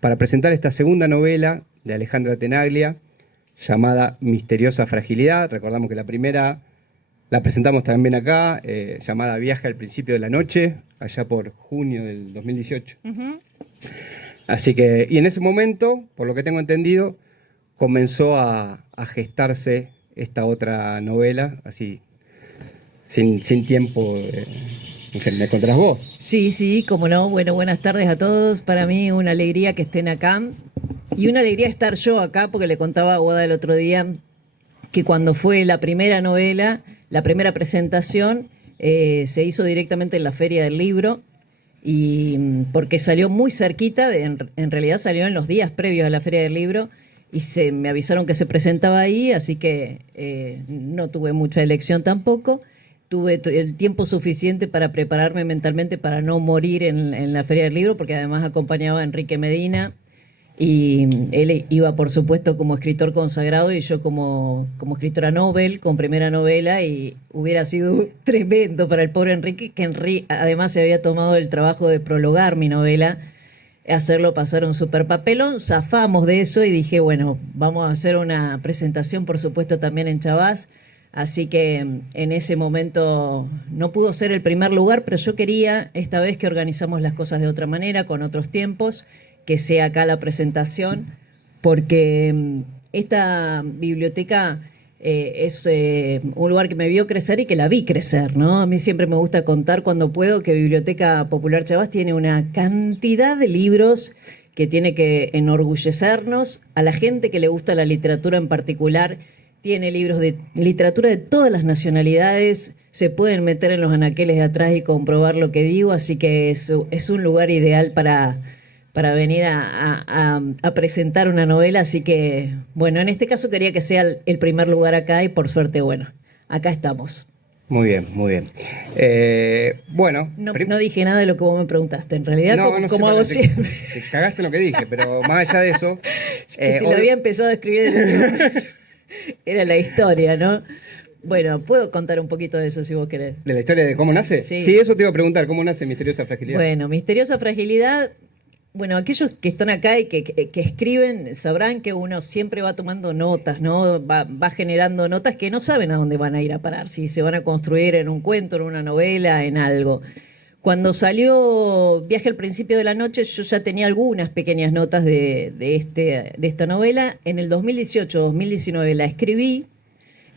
para presentar esta segunda novela de Alejandra Tenaglia, llamada Misteriosa Fragilidad. Recordamos que la primera la presentamos también acá, llamada Viaje al principio de la noche, allá por junio del 2018. Así que, y en ese momento, por lo que tengo entendido, comenzó a gestarse esta otra novela, así, sin tiempo. No sé, ¿me contarás vos? Sí, sí, cómo no. Bueno, buenas tardes a todos. Para mí una alegría que estén acá y una alegría estar yo acá, porque le contaba a Guada el otro día que cuando fue la primera novela, la primera presentación, se hizo directamente en la Feria del Libro, y porque salió muy cerquita, en realidad salió en los días previos a la Feria del Libro, y me avisaron que se presentaba ahí, así que no tuve mucha elección tampoco. Tuve el tiempo suficiente para prepararme mentalmente para no morir en la Feria del Libro, porque además acompañaba a Enrique Medina, y él iba, por supuesto, como escritor consagrado y yo como escritora Nobel, con primera novela, y hubiera sido tremendo para el pobre Enrique, que además se había tomado el trabajo de prologar mi novela, hacerlo pasar un super papelón. Zafamos de eso y dije, bueno, vamos a hacer una presentación, por supuesto, también en Chabás. Así que en ese momento no pudo ser el primer lugar, pero yo quería, esta vez que organizamos las cosas de otra manera, con otros tiempos, que sea acá la presentación, porque esta biblioteca es un lugar que me vio crecer y que la vi crecer, ¿no? A mí siempre me gusta contar cuando puedo que Biblioteca Popular Chabás tiene una cantidad de libros que tiene que enorgullecernos. A la gente que le gusta la literatura en particular, tiene libros de literatura de todas las nacionalidades, se pueden meter en los anaqueles de atrás y comprobar lo que digo, así que es un lugar ideal para venir a presentar una novela. Así que, bueno, en este caso quería que sea el primer lugar acá, y por suerte, bueno, acá estamos. Muy bien, muy bien. Bueno. No dije nada de lo que vos me preguntaste, en realidad, no como sé, hago siempre. Te cagaste lo que dije, pero más allá de eso... que si lo había empezado a escribir en el libro, era la historia, ¿no? Bueno, puedo contar un poquito de eso si vos querés. ¿De la historia de cómo nace? Sí, eso te iba a preguntar, ¿cómo nace Misteriosa Fragilidad? Bueno, Misteriosa Fragilidad, bueno, aquellos que están acá y que escriben sabrán que uno siempre va tomando notas, ¿no? Va generando notas que no saben a dónde van a ir a parar, si se van a construir en un cuento, en una novela, en algo. Cuando salió Viaje al principio de la noche, yo ya tenía algunas pequeñas notas de esta novela. En el 2018-2019 la escribí.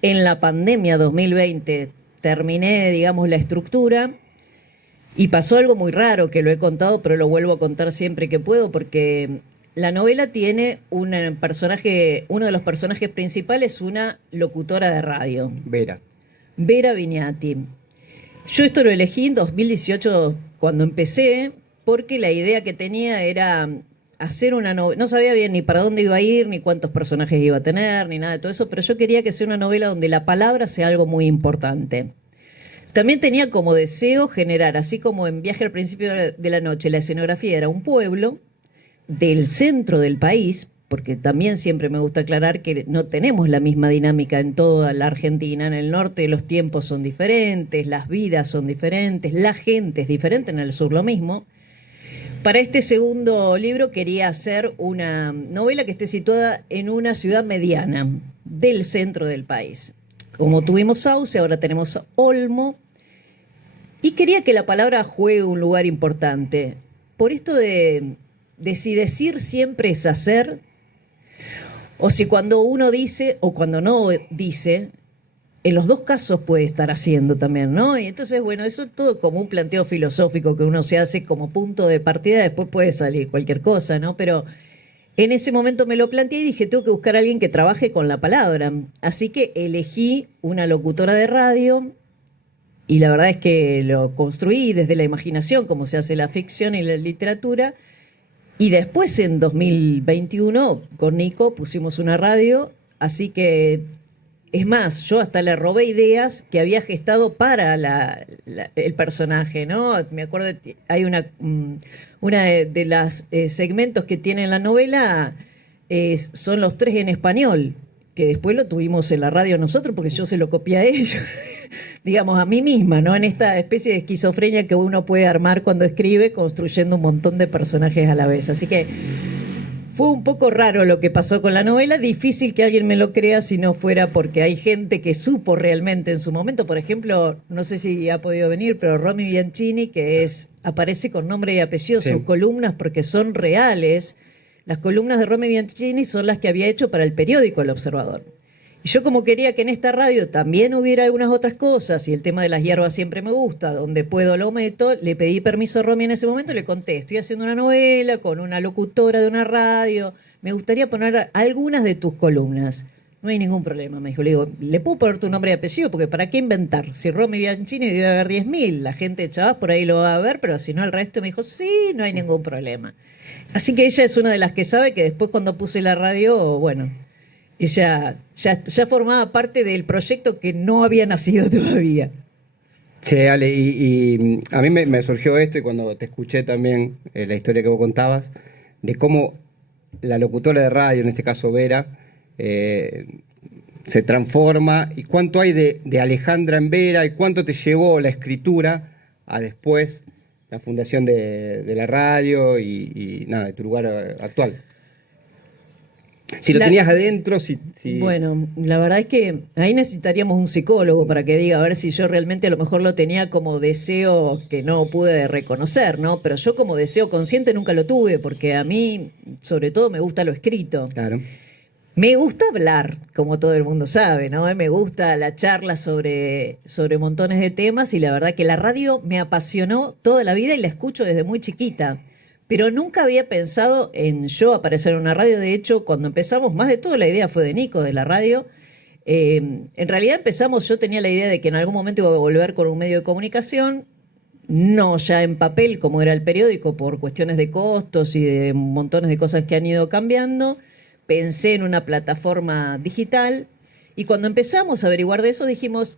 En la pandemia 2020 terminé, digamos, la estructura. Y pasó algo muy raro, que lo he contado, pero lo vuelvo a contar siempre que puedo, porque la novela tiene un personaje, uno de los personajes principales, una locutora de radio. Vera Vignati. Yo esto lo elegí en 2018 cuando empecé, porque la idea que tenía era hacer una novela. No sabía bien ni para dónde iba a ir, ni cuántos personajes iba a tener, ni nada de todo eso, pero yo quería que sea una novela donde la palabra sea algo muy importante. También tenía como deseo generar, así como en Viaje al principio de la noche, la escenografía era un pueblo del centro del país, porque también siempre me gusta aclarar que no tenemos la misma dinámica en toda la Argentina. En el norte los tiempos son diferentes, las vidas son diferentes, la gente es diferente, en el sur lo mismo. Para este segundo libro quería hacer una novela que esté situada en una ciudad mediana del centro del país. Como tuvimos Sauce, ahora tenemos Olmo, y quería que la palabra juegue un lugar importante. Por esto de si decir siempre es hacer, o si cuando uno dice o cuando no dice, en los dos casos puede estar haciendo también, ¿no? Y entonces, bueno, eso es todo como un planteo filosófico que uno se hace como punto de partida, después puede salir cualquier cosa, ¿no? Pero en ese momento me lo planteé y dije, tengo que buscar a alguien que trabaje con la palabra. Así que elegí una locutora de radio, y la verdad es que lo construí desde la imaginación, como se hace la ficción y la literatura. Y después, en 2021, con Nico pusimos una radio, así que, es más, yo hasta le robé ideas que había gestado para el personaje, ¿no? Me acuerdo, hay una de las segmentos que tiene la novela, son los 3 en español, que después lo tuvimos en la radio nosotros, porque yo se lo copié a ellos, digamos, a mí misma, ¿no? En esta especie de esquizofrenia que uno puede armar cuando escribe, construyendo un montón de personajes a la vez. Así que Fue un poco raro lo que pasó con la novela, difícil que alguien me lo crea si no fuera porque hay gente que supo realmente en su momento. Por ejemplo, no sé si ha podido venir, pero Romy Bianchini, aparece con nombre y apellido, Sí. sus columnas, porque son reales. Las columnas de Romy Bianchini son las que había hecho para el periódico El Observador. Y yo, como quería que en esta radio también hubiera algunas otras cosas, y el tema de las hierbas siempre me gusta, donde puedo lo meto, le pedí permiso a Romy en ese momento y le conté, estoy haciendo una novela con una locutora de una radio, me gustaría poner algunas de tus columnas. No hay ningún problema, me dijo. Le digo, ¿le puedo poner tu nombre y apellido? Porque ¿para qué inventar? Si Romy Bianchini debe haber 10.000, la gente de Chavas por ahí lo va a ver, pero si no el resto. Me dijo, sí, no hay ningún problema. Así que ella es una de las que sabe que después, cuando puse la radio, bueno, ella ya formaba parte del proyecto que no había nacido todavía. Sí, Ale, y a mí me surgió esto y cuando te escuché también la historia que vos contabas, de cómo la locutora de radio, en este caso Vera, se transforma y cuánto hay de Alejandra en Vera y cuánto te llevó la escritura a después la fundación de la radio y nada, de tu lugar actual. Si lo La- tenías adentro, Bueno, la verdad es que ahí necesitaríamos un psicólogo para que diga a ver si yo realmente a lo mejor lo tenía como deseo que no pude reconocer, ¿no? Pero yo como deseo consciente nunca lo tuve, porque a mí, sobre todo, me gusta lo escrito. Claro. Me gusta hablar, como todo el mundo sabe, ¿no? Me gusta la charla sobre montones de temas, y la verdad que la radio me apasionó toda la vida y la escucho desde muy chiquita. Pero nunca había pensado en yo aparecer en una radio. De hecho, cuando empezamos, más de todo la idea fue de Nico, de la radio. En realidad empezamos, yo tenía la idea de que en algún momento iba a volver con un medio de comunicación, no ya en papel como era el periódico, por cuestiones de costos y de montones de cosas que han ido cambiando. Pensé en una plataforma digital, y cuando empezamos a averiguar de eso dijimos,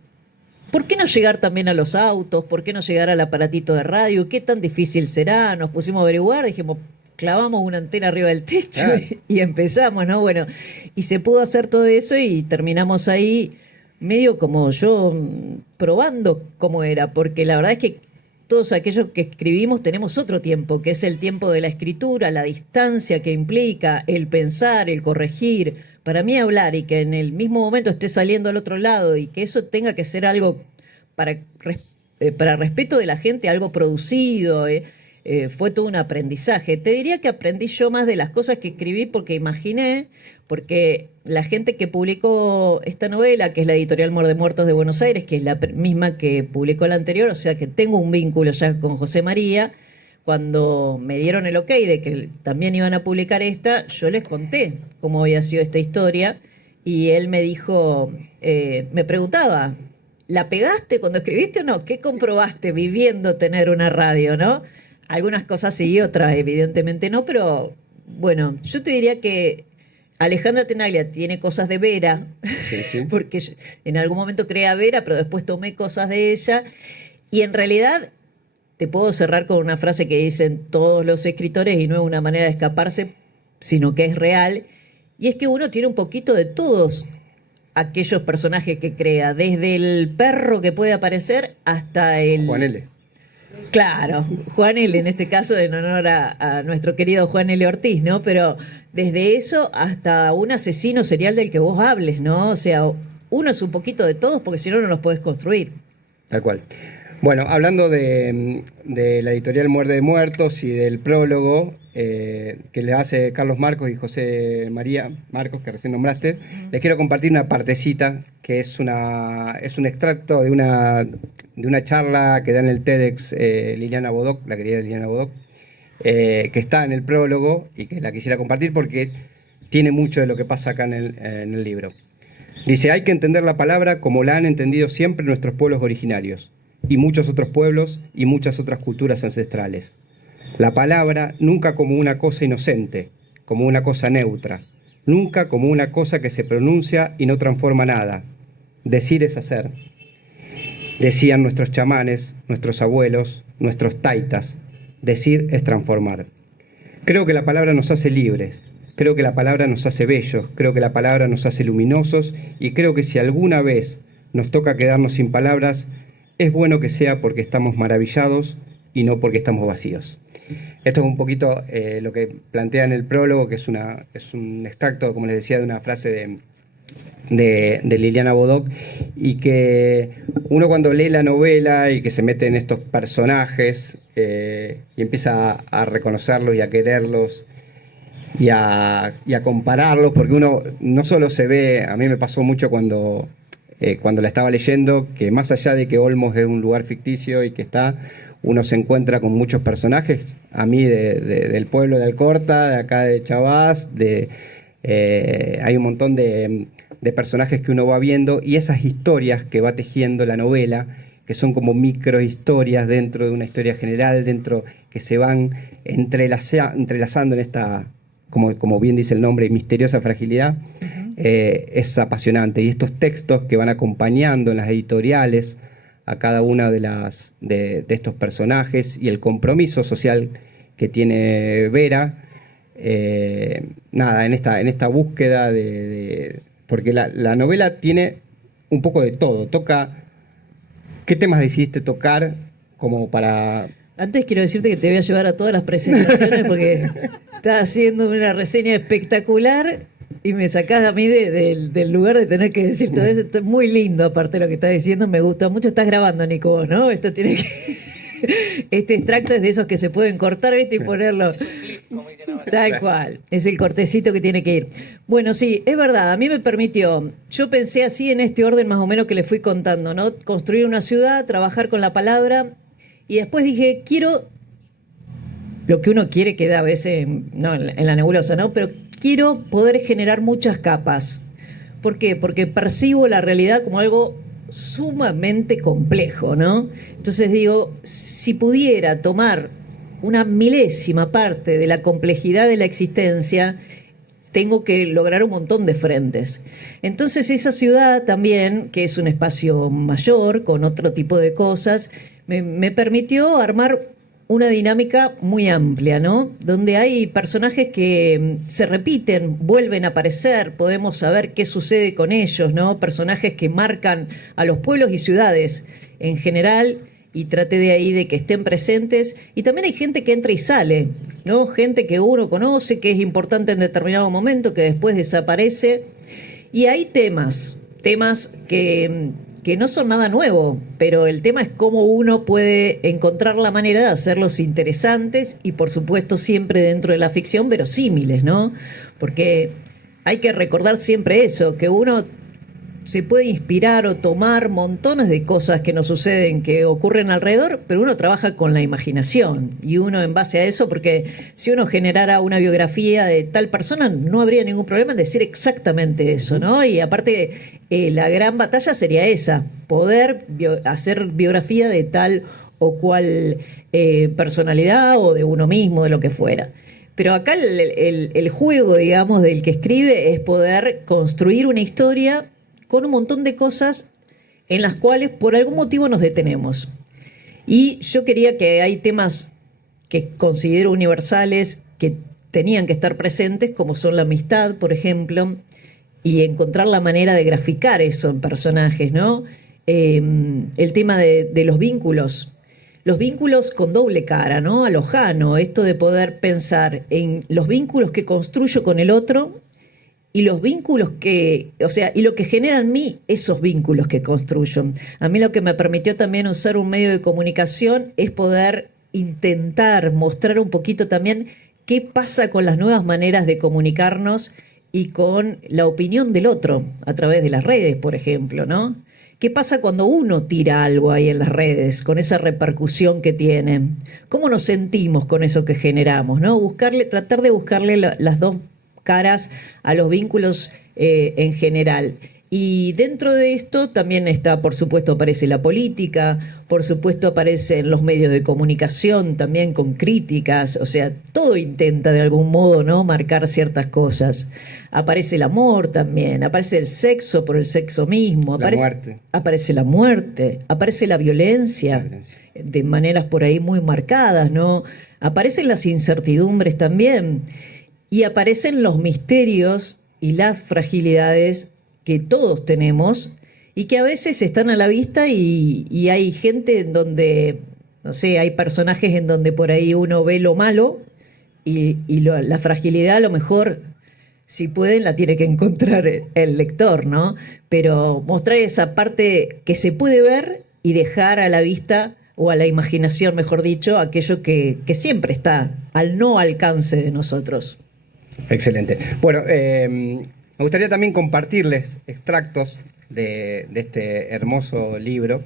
¿por qué no llegar también a los autos? ¿Por qué no llegar al aparatito de radio? ¿Qué tan difícil será? Nos pusimos a averiguar, dijimos, clavamos una antena arriba del techo, Claro. y empezamos, ¿no? Bueno, y se pudo hacer todo eso y terminamos ahí medio como yo, probando cómo era, porque la verdad es que todos aquellos que escribimos tenemos otro tiempo, que es el tiempo de la escritura, la distancia que implica, el pensar, el corregir. Para mí, hablar y que en el mismo momento esté saliendo al otro lado y que eso tenga que ser algo para, para respeto de la gente, algo producido, fue todo un aprendizaje. Te diría que aprendí yo más de las cosas que escribí porque imaginé, porque la gente que publicó esta novela, que es la editorial Muerde Muertos de Buenos Aires, que es la misma que publicó la anterior, o sea que tengo un vínculo ya con José María. Cuando me dieron el ok de que también iban a publicar esta, yo les conté cómo había sido esta historia, y él me dijo, me preguntaba, ¿la pegaste cuando escribiste o no? ¿Qué comprobaste viviendo tener una radio, no? Algunas cosas sí, otras evidentemente no, pero bueno, yo te diría que Alejandra Tenaglia tiene cosas de Vera, Sí, sí. porque en algún momento creé a Vera, pero después tomé cosas de ella, y en realidad te puedo cerrar con una frase que dicen todos los escritores, y no es una manera de escaparse, sino que es real, y es que uno tiene un poquito de todos aquellos personajes que crea, desde el perro que puede aparecer hasta el... Juan L. Claro, Juan L. en este caso, en honor a nuestro querido Juan L. Ortiz, ¿no? Pero desde eso hasta un asesino serial del que vos hables, ¿no? O sea, uno es un poquito de todos, porque si no, no los podés construir. Tal cual. Bueno, hablando de la editorial Muerde de Muertos y del prólogo que le hace Carlos Marcos y José María Marcos, que recién nombraste, les quiero compartir una partecita que es un extracto de una charla que da en el TEDx Liliana Bodoc, la querida Liliana Bodoc, que está en el prólogo y que la quisiera compartir porque tiene mucho de lo que pasa acá en el libro. Dice, hay que entender la palabra como la han entendido siempre nuestros pueblos originarios y muchos otros pueblos y muchas otras culturas ancestrales. La palabra nunca como una cosa inocente, como una cosa neutra, nunca como una cosa que se pronuncia y no transforma nada. Decir es hacer. Decían nuestros chamanes, nuestros abuelos, nuestros taitas. Decir es transformar. Creo que la palabra nos hace libres, creo que la palabra nos hace bellos, creo que la palabra nos hace luminosos, y creo que si alguna vez nos toca quedarnos sin palabras, es bueno que sea porque estamos maravillados y no porque estamos vacíos. Esto es un poquito lo que plantea en el prólogo, que es un extracto, como les decía, de una frase de Liliana Bodoc, y que uno cuando lee la novela y que se mete en estos personajes y empieza a reconocerlos y a quererlos y a compararlos, porque uno no solo se ve, a mí me pasó mucho cuando la estaba leyendo, que más allá de que Olmos es un lugar ficticio y que uno se encuentra con muchos personajes, a mí del pueblo de Alcorta, de acá de Chabás, hay un montón de personajes que uno va viendo, y esas historias que va tejiendo la novela, que son como microhistorias dentro de una historia general, que se van entrelazando en esta, como bien dice el nombre, misteriosa fragilidad. Es apasionante. Y estos textos que van acompañando en las editoriales a cada una de estos personajes, y el compromiso social que tiene Vera, nada, en esta búsqueda porque la novela tiene un poco de todo. ¿Qué temas decidiste tocar como para...? Antes quiero decirte que te voy a llevar a todas las presentaciones porque estás haciendo una reseña espectacular y me sacás a mí del lugar de tener que decir todo eso. Esto es muy lindo, aparte de lo que estás diciendo, me gusta mucho. Estás grabando, Nico, vos, ¿no? Esto tiene que... Este extracto es de esos que se pueden cortar, ¿viste? Y ponerlo... Es un clip, como dicen ahora. Tal cual, es el cortecito que tiene que ir. Bueno, sí, es verdad, a mí me permitió, yo pensé así en este orden más o menos que les fui contando, ¿no? Construir una ciudad, trabajar con la palabra, y después dije, quiero lo que uno quiere, que da a veces, no, en la nebulosa, ¿no? Pero quiero poder generar muchas capas. ¿Por qué? Porque percibo la realidad como algo sumamente complejo, ¿no? Entonces digo, si pudiera tomar una milésima parte de la complejidad de la existencia, tengo que lograr un montón de frentes. Entonces esa ciudad también, que es un espacio mayor, con otro tipo de cosas, me permitió armar una dinámica muy amplia, ¿no? Donde hay personajes que se repiten, vuelven a aparecer, podemos saber qué sucede con ellos, ¿no? Personajes que marcan a los pueblos y ciudades en general, y traté de ahí de que estén presentes. Y también hay gente que entra y sale, ¿no? Gente que uno conoce, que es importante en determinado momento, que después desaparece. Y hay temas que no son nada nuevo, pero el tema es cómo uno puede encontrar la manera de hacerlos interesantes y, por supuesto, siempre dentro de la ficción, verosímiles, ¿no? Porque hay que recordar siempre eso, que uno se puede inspirar o tomar montones de cosas que nos suceden, que ocurren alrededor, pero uno trabaja con la imaginación y uno en base a eso, porque si uno generara una biografía de tal persona, no habría ningún problema en decir exactamente eso, ¿no? Y aparte, la gran batalla sería esa, poder hacer biografía de tal o cual personalidad o de uno mismo, de lo que fuera. Pero acá el juego, digamos, del que escribe es poder construir una historia con un montón de cosas en las cuales por algún motivo nos detenemos. Y yo quería que hay temas que considero universales, que tenían que estar presentes, como son la amistad, por ejemplo, y encontrar la manera de graficar eso en personajes, ¿no? El tema de los vínculos con doble cara, ¿no? A lo Jano, esto de poder pensar en los vínculos que construyo con el otro y los vínculos y lo que generan en mí esos vínculos que construyo. A mí lo que me permitió también usar un medio de comunicación es poder intentar mostrar un poquito también qué pasa con las nuevas maneras de comunicarnos y con la opinión del otro a través de las redes, por ejemplo, ¿no? ¿Qué pasa cuando uno tira algo ahí en las redes, con esa repercusión que tiene? ¿Cómo nos sentimos con eso que generamos, ¿no? Tratar de buscarle las dos caras a los vínculos en general. Y dentro de esto también está, por supuesto, aparece la política, por supuesto aparecen los medios de comunicación también con críticas, o sea, todo intenta de algún modo, ¿no?, marcar ciertas cosas. Aparece el amor también, aparece el sexo por el sexo mismo, aparece la muerte, aparece la violencia de maneras por ahí muy marcadas, ¿no? Aparecen las incertidumbres también. Y aparecen los misterios y las fragilidades que todos tenemos y que a veces están a la vista y hay gente en donde no sé, hay personajes en donde por ahí uno ve lo malo la fragilidad a lo mejor, si pueden, la tiene que encontrar el lector, ¿no? Pero mostrar esa parte que se puede ver y dejar a la vista o a la imaginación, mejor dicho, aquello que siempre está al no alcance de nosotros. Excelente. Bueno, me gustaría también compartirles extractos de este hermoso libro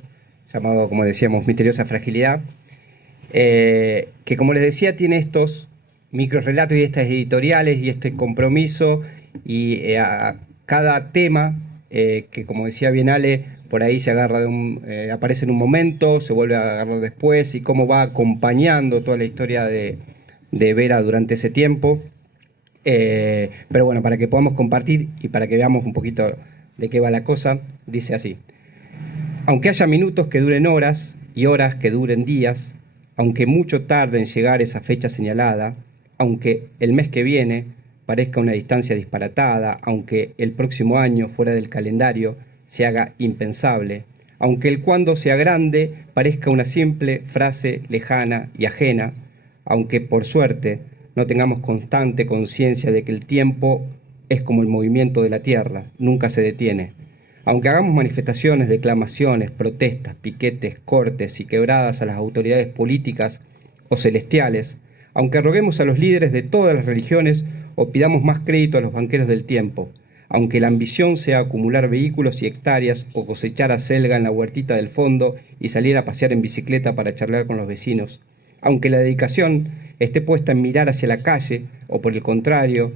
llamado, como decíamos, Misteriosa Fragilidad, que como les decía tiene estos microrelatos y estas editoriales y este compromiso y a cada tema que, como decía bien Ale, por ahí se agarra aparece en un momento, se vuelve a agarrar después, y cómo va acompañando toda la historia de Vera durante ese tiempo. Pero bueno, para que podamos compartir y para que veamos un poquito de qué va la cosa, dice así: aunque haya minutos que duren horas y horas que duren días, aunque mucho tarde en llegar esa fecha señalada, aunque el mes que viene parezca una distancia disparatada, aunque el próximo año fuera del calendario se haga impensable, aunque el cuándo sea grande parezca una simple frase lejana y ajena, aunque por suerte no tengamos constante conciencia de que el tiempo es como el movimiento de la tierra, nunca se detiene. Aunque hagamos manifestaciones, declamaciones, protestas, piquetes, cortes y quebradas a las autoridades políticas o celestiales, aunque roguemos a los líderes de todas las religiones o pidamos más crédito a los banqueros del tiempo, aunque la ambición sea acumular vehículos y hectáreas o cosechar acelga en la huertita del fondo y salir a pasear en bicicleta para charlar con los vecinos, aunque la dedicación esté puesta en mirar hacia la calle o por el contrario,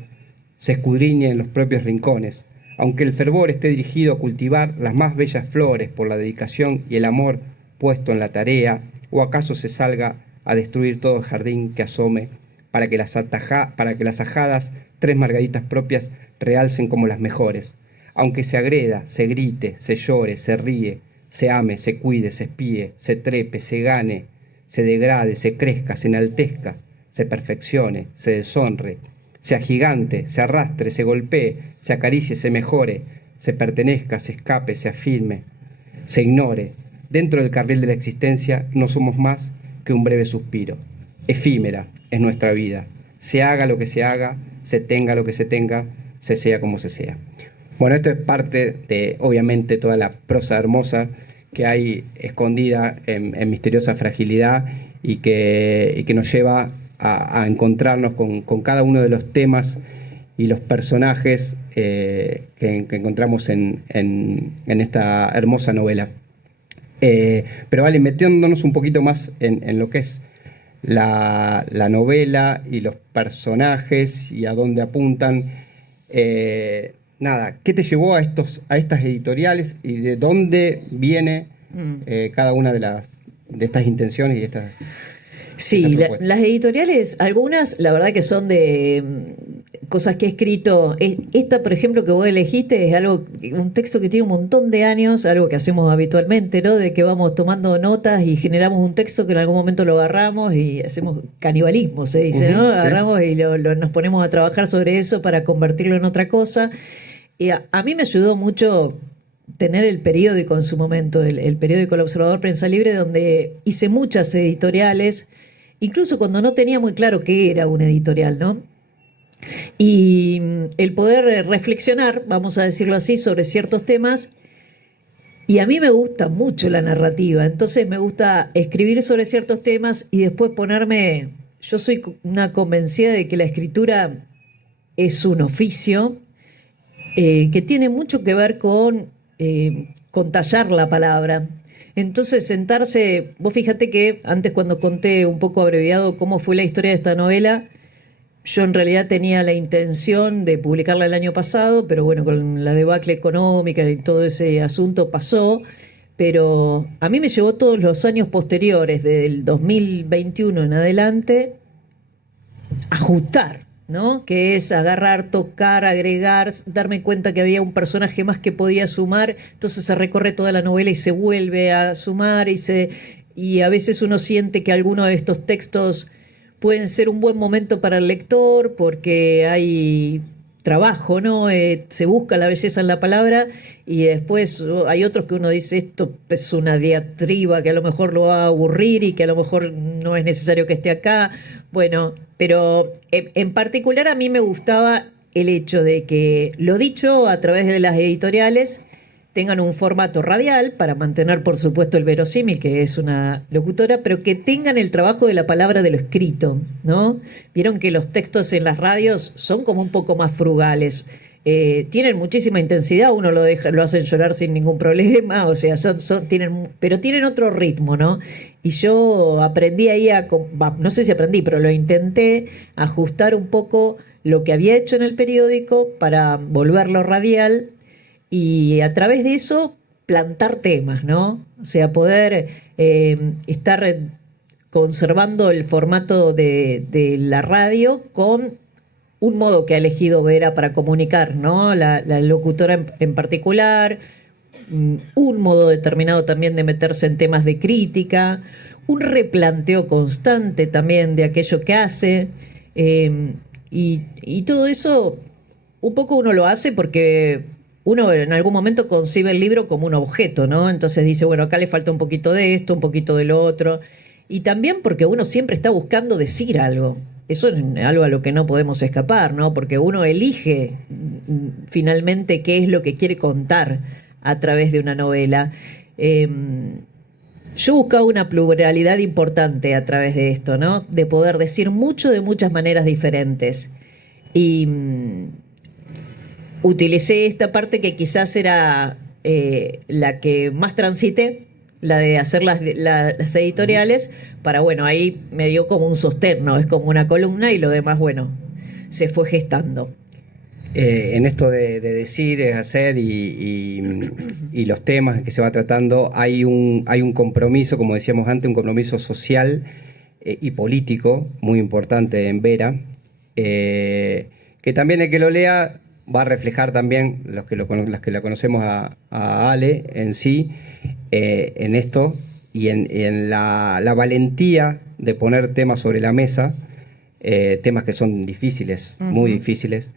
se escudriñe en los propios rincones, aunque el fervor esté dirigido a cultivar las más bellas flores por la dedicación y el amor puesto en la tarea, o acaso se salga a destruir todo el jardín que asome para que las ajadas 3 margaritas propias realcen como las mejores, aunque se agreda, se grite, se llore, se ríe, se ame, se cuide, se espíe, se trepe, se gane, se degrade, se crezca, se enaltezca, se perfeccione, se deshonre, se agigante, se arrastre, se golpee, se acaricie, se mejore, se pertenezca, se escape, se afirme, se ignore. Dentro del carril de la existencia no somos más que un breve suspiro. Efímera es nuestra vida. Se haga lo que se haga, se tenga lo que se tenga, se sea como se sea. Bueno, esto es parte de, obviamente, toda la prosa hermosa que hay escondida en Misteriosa Fragilidad y que nos lleva a encontrarnos con cada uno de los temas y los personajes que encontramos en esta hermosa novela. Pero vale, metiéndonos un poquito más en lo que es la novela y los personajes y a dónde apuntan. Nada, ¿qué te llevó a estas editoriales y de dónde viene cada una de estas intenciones y estas... Sí, las editoriales, algunas, la verdad que son de cosas que he escrito. Esta, por ejemplo, que vos elegiste, es un texto que tiene un montón de años, algo que hacemos habitualmente, ¿no? De que vamos tomando notas y generamos un texto que en algún momento lo agarramos y hacemos canibalismo, se dice, ¿no? Agarramos y nos ponemos a trabajar sobre eso para convertirlo en otra cosa. Y a mí me ayudó mucho tener el periódico en su momento, el periódico El Observador Prensa Libre, donde hice muchas editoriales, incluso cuando no tenía muy claro qué era una editorial, ¿no? Y el poder reflexionar, vamos a decirlo así, sobre ciertos temas. Y a mí me gusta mucho la narrativa, entonces me gusta escribir sobre ciertos temas y después ponerme... Yo soy una convencida de que la escritura es un oficio que tiene mucho que ver con tallar la palabra. Entonces sentarse, vos fíjate que antes cuando conté un poco abreviado cómo fue la historia de esta novela, yo en realidad tenía la intención de publicarla el año pasado, pero bueno, con la debacle económica y todo ese asunto pasó, pero a mí me llevó todos los años posteriores, desde el 2021 en adelante, ajustar, ¿no? Que es agarrar, tocar, agregar, darme cuenta que había un personaje más que podía sumar, entonces se recorre toda la novela y se vuelve a sumar y a veces uno siente que alguno de estos textos pueden ser un buen momento para el lector porque hay trabajo, ¿no? Se busca la belleza en la palabra y después hay otros que uno dice esto es una diatriba que a lo mejor lo va a aburrir y que a lo mejor no es necesario que esté acá. Bueno, pero en particular a mí me gustaba el hecho de que lo dicho a través de las editoriales tengan un formato radial para mantener, por supuesto, el verosímil, que es una locutora, pero que tengan el trabajo de la palabra de lo escrito, ¿no? Vieron que los textos en las radios son como un poco más frugales. Tienen muchísima intensidad, uno lo hacen llorar sin ningún problema, o sea, pero tienen otro ritmo, ¿no? Y yo aprendí ahí no sé si aprendí, pero lo intenté ajustar un poco lo que había hecho en el periódico para volverlo radial y a través de eso plantar temas, ¿no? O sea, poder estar conservando el formato de la radio con un modo que ha elegido Vera para comunicar, ¿no? La locutora en particular, un modo determinado también de meterse en temas de crítica, un replanteo constante también de aquello que hace, y todo eso un poco uno lo hace porque uno en algún momento concibe el libro como un objeto, ¿no? Entonces dice, bueno, acá le falta un poquito de esto, un poquito de lo otro. Y también porque uno siempre está buscando decir algo. Eso es algo a lo que no podemos escapar, ¿no? Porque uno elige finalmente qué es lo que quiere contar a través de una novela. Yo buscaba una pluralidad importante a través de esto, ¿no? De poder decir mucho de muchas maneras diferentes. Y utilicé esta parte que quizás era la que más transité, la de hacer las editoriales, para, bueno, ahí me dio como un sostén, ¿no? Es como una columna y lo demás, bueno, se fue gestando. En esto de decir, hacer y los temas que se va tratando, hay un compromiso, como decíamos antes, un compromiso social y político muy importante en Vera, que también el que lo lea va a reflejar también, los que la conocemos a Ale en sí, en esto y en la valentía de poner temas sobre la mesa, temas que son difíciles, muy difíciles,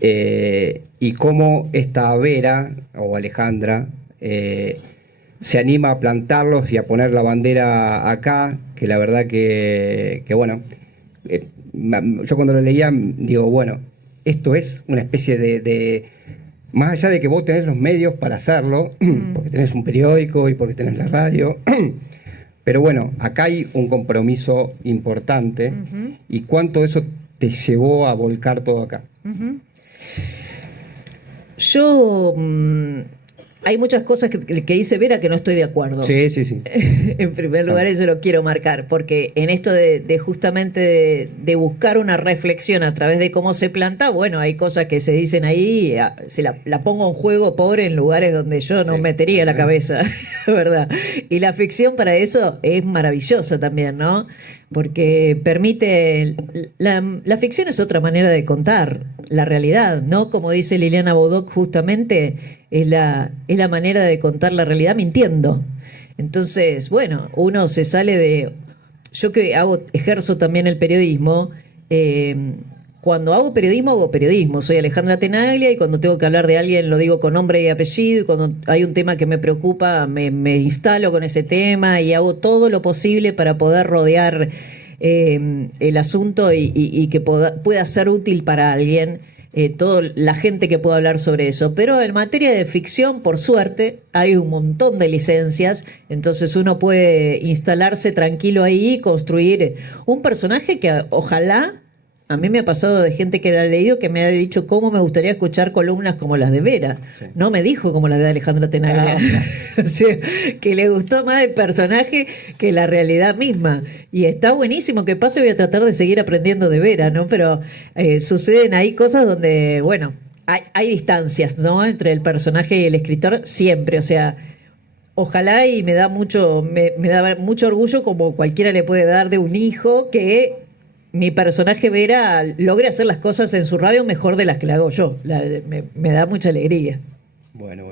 y cómo esta Vera o Alejandra se anima a plantarlos y a poner la bandera acá, que la verdad que bueno, yo cuando lo leía digo, bueno, esto es una especie de más allá de que vos tenés los medios para hacerlo, porque tenés un periódico y porque tenés la radio, pero bueno, acá hay un compromiso importante. ¿Y cuánto eso te llevó a volcar todo acá? Yo hay muchas cosas que dice Vera que no estoy de acuerdo. Sí, sí, sí. En primer lugar, eso lo quiero marcar, porque en esto de justamente de buscar una reflexión a través de cómo se planta, bueno, hay cosas que se dicen ahí, se la pongo en juego, pobre, en lugares donde yo no metería la cabeza, ¿verdad? Y la ficción para eso es maravillosa también, ¿no? Porque permite, la ficción es otra manera de contar la realidad, ¿no? Como dice Liliana Bodoc, justamente es la manera de contar la realidad mintiendo. Entonces, bueno, uno se sale de... Yo que ejerzo también el periodismo, cuando hago periodismo. Soy Alejandra Tenaglia y cuando tengo que hablar de alguien lo digo con nombre y apellido, y cuando hay un tema que me preocupa me instalo con ese tema y hago todo lo posible para poder rodear el asunto y que pueda ser útil para alguien. Toda la gente que pueda hablar sobre eso. Pero en materia de ficción, por suerte, hay un montón de licencias, entonces uno puede instalarse tranquilo ahí y construir un personaje que ojalá, a mí me ha pasado de gente que lo ha leído que me ha dicho cómo me gustaría escuchar columnas como las de Vera. Sí. No me dijo como las de Alejandra Tenaglia. O sea, que le gustó más el personaje que la realidad misma. Y está buenísimo que pase, voy a tratar de seguir aprendiendo de Vera, ¿no? Pero suceden ahí cosas donde, bueno, hay distancias, ¿no? Entre el personaje y el escritor siempre, o sea, ojalá, y me da mucho orgullo, como cualquiera le puede dar, de un hijo, que mi personaje Vera logre hacer las cosas en su radio mejor de las que la hago yo. Me da mucha alegría. Bueno.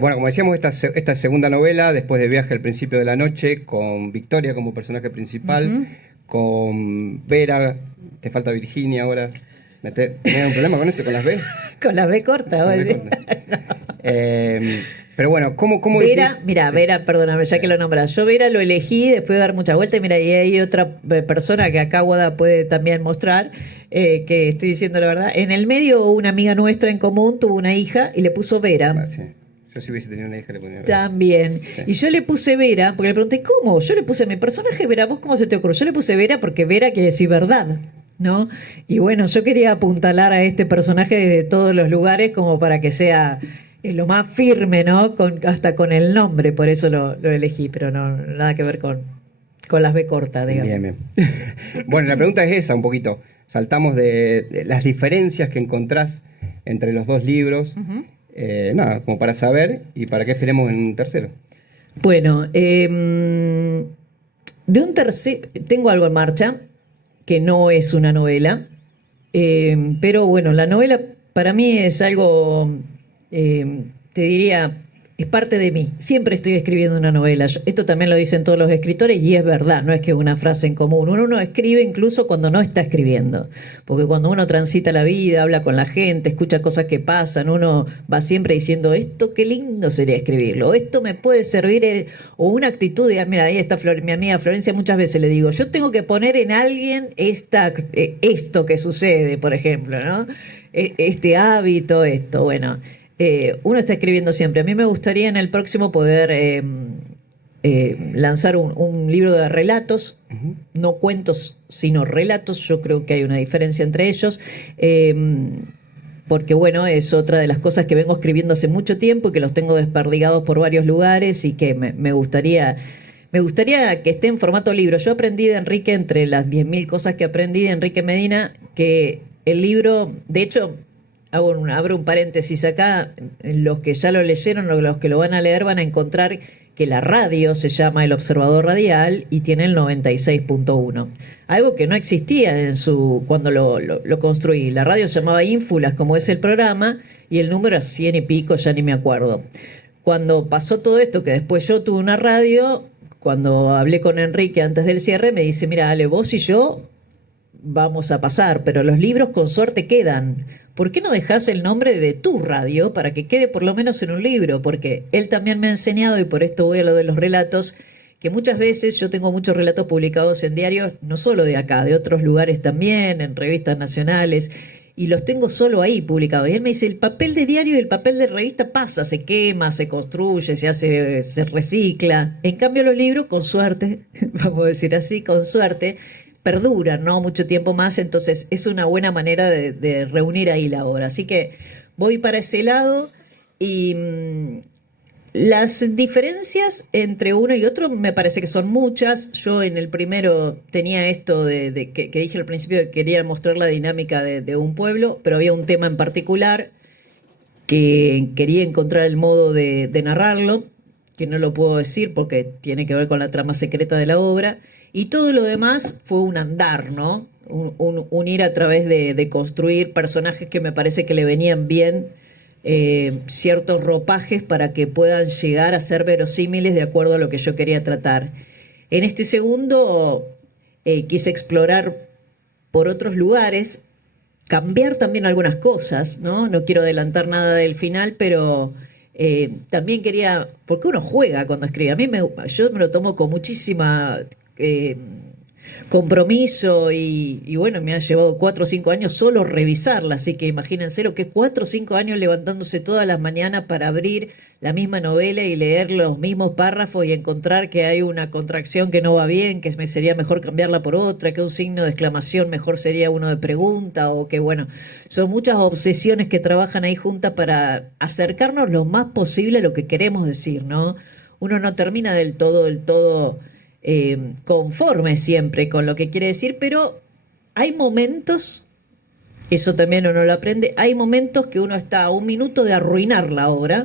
Bueno, como decíamos, esta segunda novela, después de Viaje al principio de la noche, con Victoria como personaje principal, con Vera, te falta Virginia ahora, ¿Tenés un problema con eso, con las B? Con la B corta. Con la oye. B corta. Pero bueno, ¿cómo Vera, decís? mira, Sí. Vera, perdóname, ya que lo nombras. Yo Vera lo elegí después de dar mucha vuelta y mira, y hay otra persona que acá Wada puede también mostrar, que estoy diciendo la verdad. En el medio una amiga nuestra en común tuvo una hija y le puso Vera. Sí. Yo si hubiese tenido una hija le ponía Vera. También. Sí. Y yo le puse Vera, porque le pregunté, ¿cómo? Yo le puse a mi personaje Vera, ¿vos cómo se te ocurrió? Yo le puse Vera porque Vera quiere decir verdad, ¿no? Y bueno, yo quería apuntalar a este personaje desde todos los lugares como para que sea lo más firme, ¿no? Hasta con el nombre, por eso lo elegí, pero no, nada que ver con las B cortas, digamos. Bien. Bueno, la pregunta es esa un poquito. Saltamos de las diferencias que encontrás entre los dos libros. Nada, como para saber y para qué esperemos en un tercero. Bueno, de un tercer, tengo algo en marcha que no es una novela, pero bueno, la novela para mí es algo, te diría, es parte de mí. Siempre estoy escribiendo una novela. Esto también lo dicen todos los escritores y es verdad, no es que es una frase en común. Uno escribe incluso cuando no está escribiendo, porque cuando uno transita la vida, habla con la gente, escucha cosas que pasan, uno va siempre diciendo, esto qué lindo sería escribirlo, esto me puede servir, o una actitud de, mira, ahí está mi amiga Florencia, muchas veces le digo, yo tengo que poner en alguien esto que sucede, por ejemplo, ¿no? Este hábito, esto, bueno. Uno está escribiendo siempre. A mí me gustaría en el próximo poder lanzar un libro de relatos, no cuentos, sino relatos. Yo creo que hay una diferencia entre ellos, porque bueno, es otra de las cosas que vengo escribiendo hace mucho tiempo y que los tengo desperdigados por varios lugares y que me gustaría que esté en formato libro. Yo aprendí de Enrique, entre las 10.000 cosas que aprendí de Enrique Medina, que el libro, de hecho, abro un paréntesis acá, los que ya lo leyeron, los que lo van a leer van a encontrar que la radio se llama El Observador Radial y tiene el 96.1. Algo que no existía cuando lo construí. La radio se llamaba Ínfulas, como es el programa, y el número era 100 y pico, ya ni me acuerdo. Cuando pasó todo esto, que después yo tuve una radio, cuando hablé con Enrique antes del cierre, me dice, mira, Ale, vos y yo vamos a pasar, pero los libros con suerte quedan. ¿Por qué no dejás el nombre de tu radio para que quede por lo menos en un libro? Porque él también me ha enseñado, y por esto voy a lo de los relatos, que muchas veces yo tengo muchos relatos publicados en diarios, no solo de acá, de otros lugares también, en revistas nacionales, y los tengo solo ahí publicados. Y él me dice, el papel de diario y el papel de revista pasa, se quema, se construye, se recicla. En cambio los libros, con suerte, vamos a decir así, con suerte, perduran, ¿no? Mucho tiempo más, entonces es una buena manera de reunir ahí la obra. Así que voy para ese lado y las diferencias entre uno y otro me parece que son muchas. Yo en el primero tenía esto que dije al principio, que quería mostrar la dinámica de un pueblo, pero había un tema en particular que quería encontrar el modo de narrarlo, que no lo puedo decir porque tiene que ver con la trama secreta de la obra. Y todo lo demás fue un andar, ¿no? Un ir a través de construir personajes que me parece que le venían bien, ciertos ropajes para que puedan llegar a ser verosímiles de acuerdo a lo que yo quería tratar. En este segundo quise explorar por otros lugares, cambiar también algunas cosas, ¿no? No quiero adelantar nada del final, pero también quería, porque uno juega cuando escribe. Yo me lo tomo con muchísima compromiso y bueno, me ha llevado 4 o 5 años solo revisarla, así que imagínense lo que es 4 o 5 años levantándose todas las mañanas para abrir la misma novela y leer los mismos párrafos y encontrar que hay una contracción que no va bien, que me sería mejor cambiarla por otra, que un signo de exclamación mejor sería uno de pregunta, o que bueno, son muchas obsesiones que trabajan ahí juntas para acercarnos lo más posible a lo que queremos decir, ¿no? Uno no termina del todo conforme siempre con lo que quiere decir, pero hay momentos, eso también uno lo aprende, hay momentos que uno está a un minuto de arruinar la obra,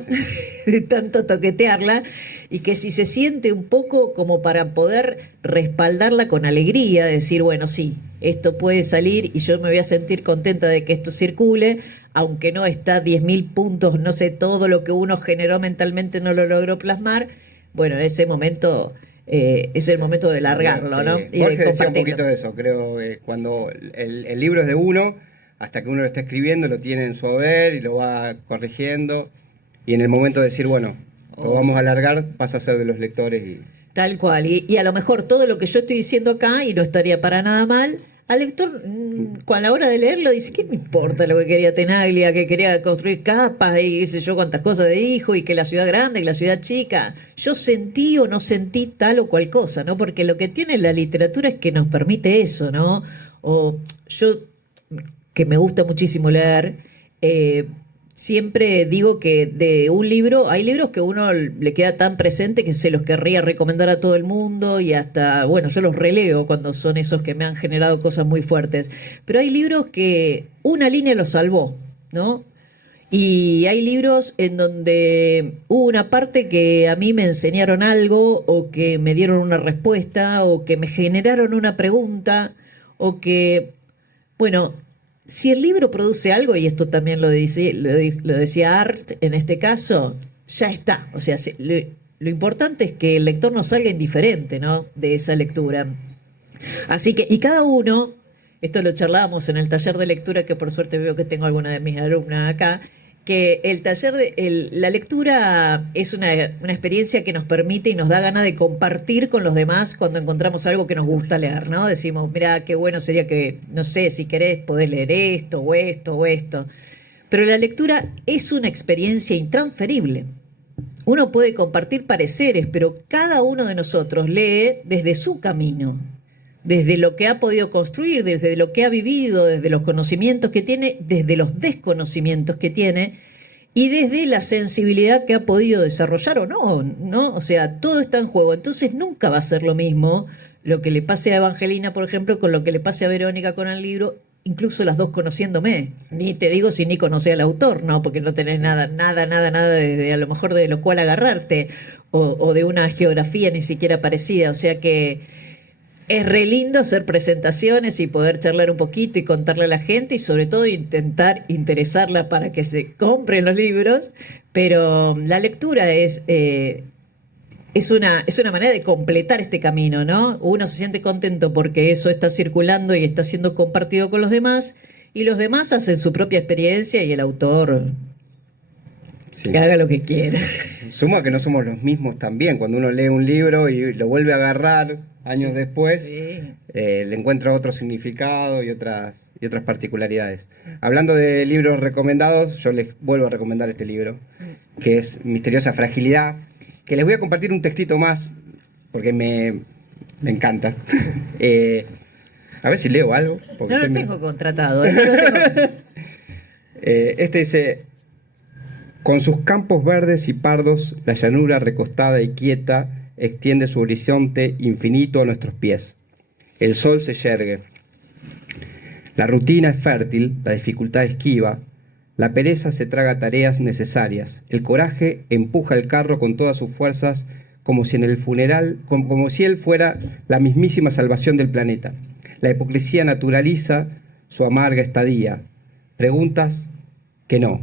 de tanto toquetearla, y que si se siente un poco como para poder respaldarla con alegría, decir, bueno, sí, esto puede salir y yo me voy a sentir contenta de que esto circule, aunque no está 10.000 puntos, no sé, todo lo que uno generó mentalmente no lo logró plasmar, bueno, ese momento es el momento de largarlo, Sí. ¿no? Y Jorge de decía un compartirlo. poquito de eso, creo que cuando el libro es de uno, hasta que uno lo está escribiendo, lo tiene en su haber y lo va corrigiendo. Y en el momento de decir, bueno, lo vamos a alargar, pasa a ser de los lectores. Tal cual, y a lo mejor todo lo que yo estoy diciendo acá, y no estaría para nada mal, al lector, a la hora de leerlo, dice, ¿qué me importa lo que quería Tenaglia, que quería construir capas y qué sé yo cuántas cosas de hijo, y que la ciudad grande y la ciudad chica? Yo sentí o no sentí tal o cual cosa, ¿no? Porque lo que tiene la literatura es que nos permite eso, ¿no? O yo, que me gusta muchísimo leer, siempre digo que de un libro, hay libros que uno le queda tan presente que se los querría recomendar a todo el mundo y hasta, bueno, yo los releo cuando son esos que me han generado cosas muy fuertes. Pero hay libros que una línea los salvó, ¿no? Y hay libros en donde hubo una parte que a mí me enseñaron algo o que me dieron una respuesta o que me generaron una pregunta o que, bueno, si el libro produce algo, y esto también lo decía Art en este caso, ya está. O sea, lo importante es que el lector no salga indiferente, ¿no?, de esa lectura. Así que, y cada uno, esto lo charlábamos en el taller de lectura, que por suerte veo que tengo alguna de mis alumnas acá, que el taller la lectura es una experiencia que nos permite y nos da ganas de compartir con los demás cuando encontramos algo que nos gusta leer, ¿no? Decimos, mira, qué bueno sería que, no sé, si querés podés leer esto o esto o esto. Pero la lectura es una experiencia intransferible. Uno puede compartir pareceres, pero cada uno de nosotros lee desde su camino, desde lo que ha podido construir, desde lo que ha vivido, desde los conocimientos que tiene, desde los desconocimientos que tiene y desde la sensibilidad que ha podido desarrollar o no, ¿no? O sea, todo está en juego. Entonces nunca va a ser lo mismo lo que le pase a Evangelina, por ejemplo, con lo que le pase a Verónica con el libro, incluso las dos conociéndome. Ni te digo si ni conoce al autor, ¿no? Porque no tenés nada de a lo mejor de lo cual agarrarte o de una geografía ni siquiera parecida. O sea que es re lindo hacer presentaciones y poder charlar un poquito y contarle a la gente y sobre todo intentar interesarla para que se compren los libros, pero la lectura es una manera de completar este camino, ¿no? Uno se siente contento porque eso está circulando y está siendo compartido con los demás y los demás hacen su propia experiencia y el autor que haga lo que quiera. Suma que no somos los mismos también. Cuando uno lee un libro y lo vuelve a agarrar años después, le encuentra otro significado y otras particularidades. Hablando de libros recomendados, yo les vuelvo a recomendar este libro, que es Misteriosa Fragilidad, que les voy a compartir un textito más, porque me encanta. A ver si leo algo. No lo tengo contratado. Este dice: con sus campos verdes y pardos, la llanura recostada y quieta extiende su horizonte infinito a nuestros pies. El sol se yergue. La rutina es fértil, la dificultad esquiva, la pereza se traga tareas necesarias, el coraje empuja el carro con todas sus fuerzas como si él fuera la mismísima salvación del planeta. La hipocresía naturaliza su amarga estadía. Preguntas que no.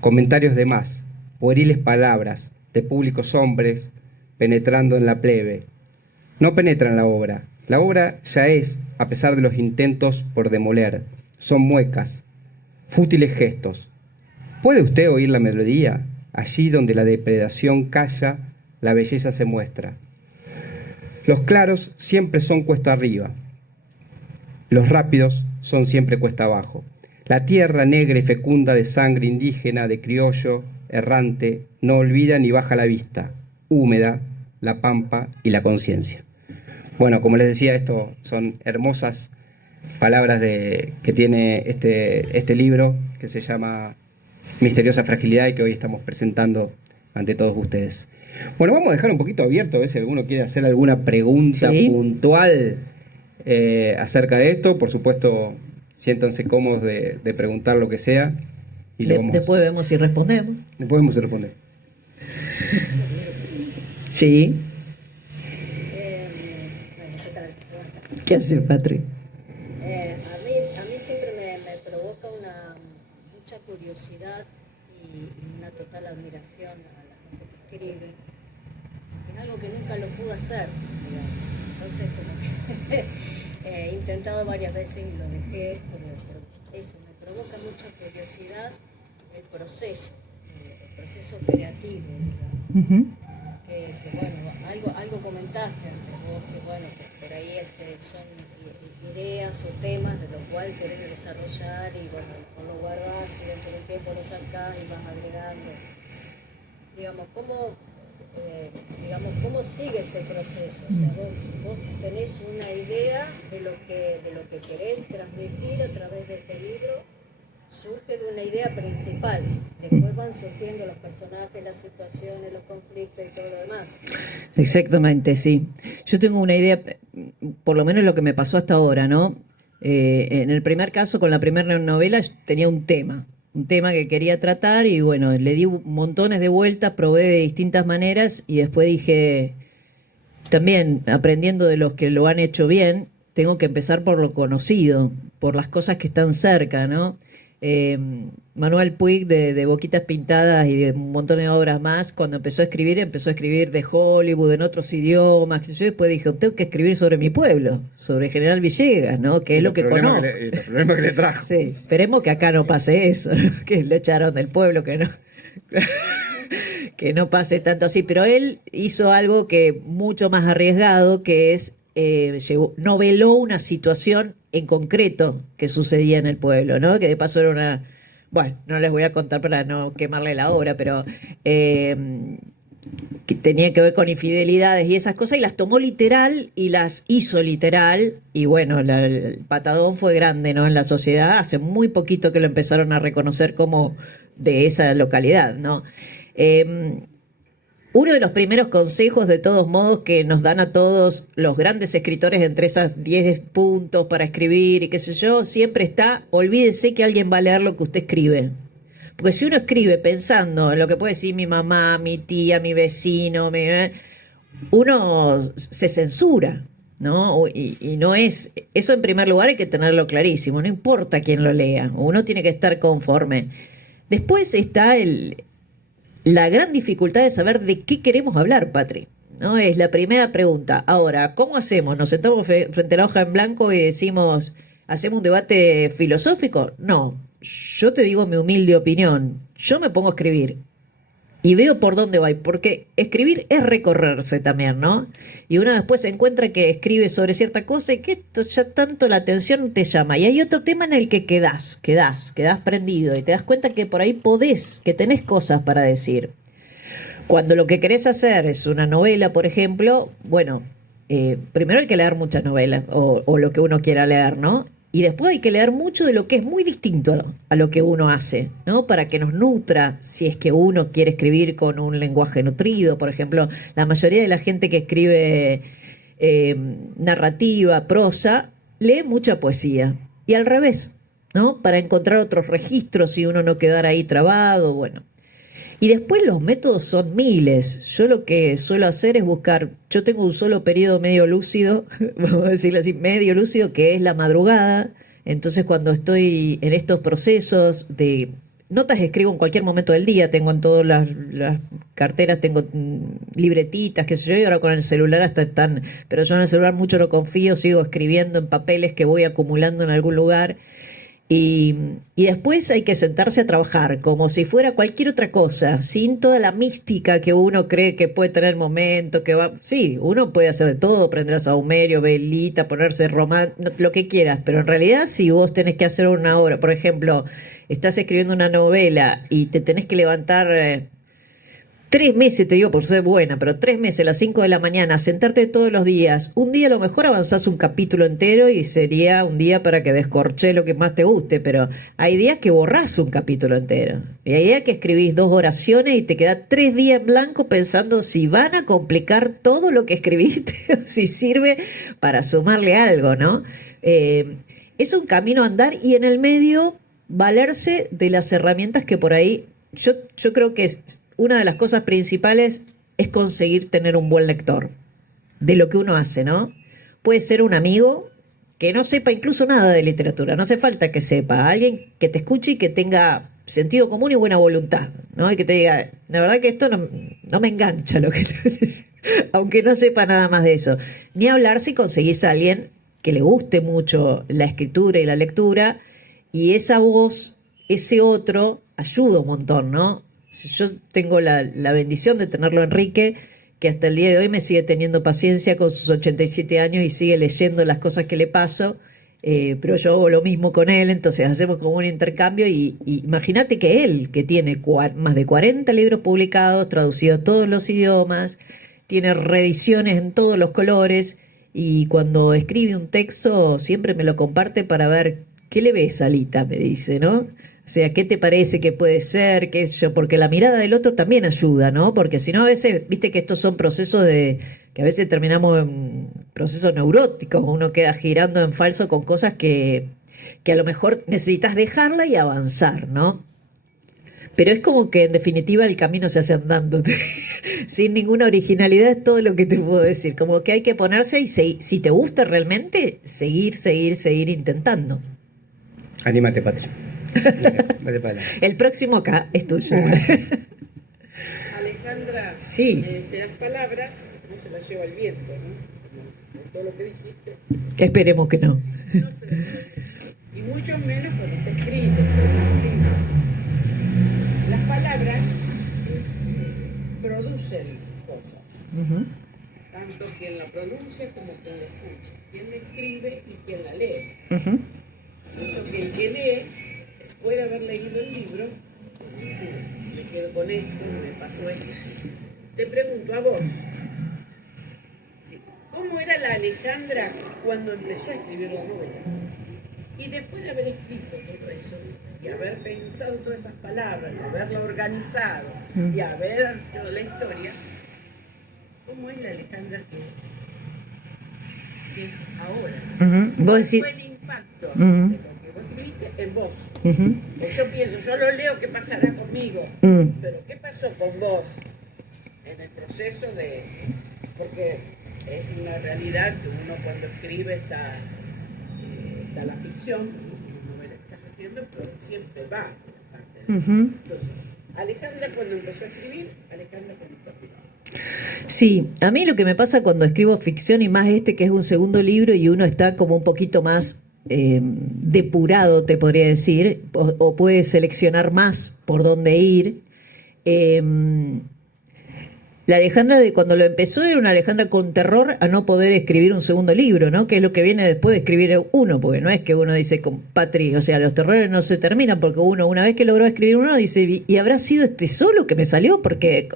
Comentarios de más, pueriles palabras de públicos hombres penetrando en la plebe. No penetran la obra. La obra ya es, a pesar de los intentos por demoler. Son muecas, fútiles gestos. ¿Puede usted oír la melodía? Allí donde la depredación calla, la belleza se muestra. Los claros siempre son cuesta arriba. Los rápidos son siempre cuesta abajo. La tierra negra y fecunda de sangre indígena, de criollo, errante, no olvida ni baja la vista. Húmeda, la pampa y la conciencia. Bueno, como les decía, esto son hermosas palabras que tiene este libro que se llama Misteriosa Fragilidad y que hoy estamos presentando ante todos ustedes. Bueno, vamos a dejar un poquito abierto a ver si alguno quiere hacer alguna pregunta puntual acerca de esto. Por supuesto, siéntanse cómodos de preguntar lo que sea. Y después vemos si respondemos. Después vemos si respondemos. Sí. ¿Qué hace, Patri? A mí siempre me provoca mucha curiosidad y una total admiración a la gente que escribe. Es algo que nunca lo pude hacer, digamos. Entonces, como que he intentado varias veces y lo dejé eso, me provoca mucha curiosidad el proceso creativo, digamos. Que, bueno, algo comentaste antes vos, que bueno, que por ahí son ideas o temas de los cuales querés desarrollar y bueno, lo guardás y dentro del tiempo lo sacás y vas agregando. Digamos, ¿cómo sigue ese proceso? O sea, vos tenés una idea de lo que querés transmitir a través de este libro, surge de una idea principal, después van surgiendo los personajes, las situaciones, los conflictos y todo lo demás. Exactamente, sí. Yo tengo una idea, por lo menos lo que me pasó hasta ahora, ¿no? En el primer caso, con la primera novela, tenía un tema que quería tratar y bueno, le di montones de vueltas, probé de distintas maneras y después dije, también aprendiendo de los que lo han hecho bien, tengo que empezar por lo conocido, por las cosas que están cerca, ¿no? Manuel Puig de Boquitas Pintadas y de un montón de obras más, cuando empezó a escribir de Hollywood en otros idiomas. Yo después dije, tengo que escribir sobre mi pueblo, sobre General Villegas, ¿no? Que es lo que conozco. Los problemas que le trajo. Sí, esperemos que acá no pase eso, ¿no? Que lo echaron del pueblo, que no. Que no pase tanto así, pero él hizo algo que mucho más arriesgado, que es noveló una situación en concreto que sucedía en el pueblo, ¿no? Que de paso era una... Bueno, no les voy a contar para no quemarle la obra, pero que tenía que ver con infidelidades y esas cosas, y las tomó literal y las hizo literal, y bueno, el patadón fue grande, ¿no? En la sociedad, hace muy poquito que lo empezaron a reconocer como de esa localidad, ¿no? Uno de los primeros consejos, de todos modos, que nos dan a todos los grandes escritores entre esas 10 puntos para escribir y qué sé yo, siempre está, olvídese que alguien va a leer lo que usted escribe. Porque si uno escribe pensando en lo que puede decir mi mamá, mi tía, mi vecino, uno se censura, ¿no? Y no es... Eso en primer lugar hay que tenerlo clarísimo, no importa quién lo lea, uno tiene que estar conforme. Después está la gran dificultad de saber de qué queremos hablar, Patri, ¿no? Es la primera pregunta. Ahora, ¿cómo hacemos? ¿Nos sentamos frente a la hoja en blanco y decimos, hacemos un debate filosófico? No, yo te digo mi humilde opinión. Yo me pongo a escribir y veo por dónde va, porque escribir es recorrerse también, ¿no? Y uno después se encuentra que escribe sobre cierta cosa y que esto ya tanto la atención te llama. Y hay otro tema en el que quedás prendido y te das cuenta que por ahí que tenés cosas para decir. Cuando lo que querés hacer es una novela, por ejemplo, bueno, primero hay que leer muchas novelas o lo que uno quiera leer, ¿no? Y después hay que leer mucho de lo que es muy distinto a lo que uno hace, ¿no? Para que nos nutra, si es que uno quiere escribir con un lenguaje nutrido. Por ejemplo, la mayoría de la gente que escribe narrativa, prosa, lee mucha poesía. Y al revés, ¿no? Para encontrar otros registros y uno no quedar ahí trabado, bueno. Y después los métodos son miles. Yo lo que suelo hacer es buscar, yo tengo un solo periodo medio lúcido, vamos a decirlo así, medio lúcido, que es la madrugada. Entonces cuando estoy en estos procesos de notas, escribo en cualquier momento del día, tengo en todas las carteras, tengo libretitas, qué sé yo, y ahora con el celular hasta están, pero yo en el celular mucho no confío, sigo escribiendo en papeles que voy acumulando en algún lugar. Y después hay que sentarse a trabajar como si fuera cualquier otra cosa, sin toda la mística que uno cree que puede tener momento, que va... Sí, uno puede hacer de todo, prender a saumerio, velita, ponerse román, lo que quieras, pero en realidad si vos tenés que hacer una obra, por ejemplo, estás escribiendo una novela y te tenés que levantar... 3 meses, te digo por ser buena, pero 3 meses a las 5 de la mañana, sentarte todos los días. Un día a lo mejor avanzás un capítulo entero y sería un día para que descorché lo que más te guste, pero hay días que borrás un capítulo entero. Y hay días que escribís 2 oraciones y te quedás 3 días en blanco pensando si van a complicar todo lo que escribiste o si sirve para sumarle algo, ¿no? Es un camino a andar y en el medio valerse de las herramientas que por ahí... Yo creo que una de las cosas principales es conseguir tener un buen lector de lo que uno hace, ¿no? Puede ser un amigo que no sepa incluso nada de literatura, no hace falta que sepa, alguien que te escuche y que tenga sentido común y buena voluntad, ¿no? Y que te diga, la verdad que esto no me engancha, lo que aunque no sepa nada más de eso. Ni hablar si conseguís a alguien que le guste mucho la escritura y la lectura y esa voz, ese otro, ayuda un montón, ¿no? Yo tengo la bendición de tenerlo a Enrique, que hasta el día de hoy me sigue teniendo paciencia con sus 87 años y sigue leyendo las cosas que le paso, pero yo hago lo mismo con él, entonces hacemos como un intercambio y imagínate que él, que tiene más de 40 libros publicados, traducidos a todos los idiomas, tiene reediciones en todos los colores y cuando escribe un texto siempre me lo comparte para ver qué le ves, Alita, me dice, ¿no? O sea, ¿qué te parece que puede ser? ¿Qué sé yo? Porque la mirada del otro también ayuda, ¿no? Porque si no, a veces, viste que estos son procesos que a veces terminamos en procesos neuróticos, uno queda girando en falso con cosas que a lo mejor necesitas dejarla y avanzar, ¿no? Pero es como que en definitiva el camino se hace andando, sin ninguna originalidad es todo lo que te puedo decir. Como que hay que ponerse y si te gusta realmente, seguir intentando. Anímate, Patri. Dale, vale para adelante. El próximo acá es tuyo. Alejandra, Sí. las palabras no se las lleva el viento, ¿no? Por todo lo que dijiste, Esperemos que no. no se las lleva el viento. Y mucho menos cuando está escrito, cuando está escrito. Las palabras producen cosas, tanto quien la pronuncia como quien la escucha, quien la escribe y quien la lee. Eso que el que lee puede haber leído el libro y decir, me quedo con esto, me pasó esto. Te pregunto a vos, ¿sí? ¿Cómo era la Alejandra cuando empezó a escribir la novela? Y después de haber escrito todo eso, y haber pensado todas esas palabras, y haberla organizado, y haber hecho la historia, ¿cómo es la Alejandra que es ahora? Vos ¿Cuál decís, fue el impacto de lo que vos escribiste en vos? Pues yo pienso, yo lo leo, ¿qué pasará conmigo? Pero ¿qué pasó con vos en el proceso de...? Porque es una realidad que uno cuando escribe está la ficción, novela que estás haciendo, pero siempre va a la parte de Entonces, Alejandra cuando empezó a escribir, Alejandra cuando terminó. sí, a mí lo que me pasa cuando escribo ficción y más que es un segundo libro y uno está como un poquito más depurado, te podría decir, o puede seleccionar más por dónde ir. La Alejandra de cuando lo empezó era una Alejandra con terror a no poder escribir un segundo libro, ¿no? Que es lo que viene después de escribir uno, porque no es que uno dice con Patri, o sea, los terrores no se terminan porque uno, una vez que logró escribir uno, dice, ¿y habrá sido este solo que me salió? Porque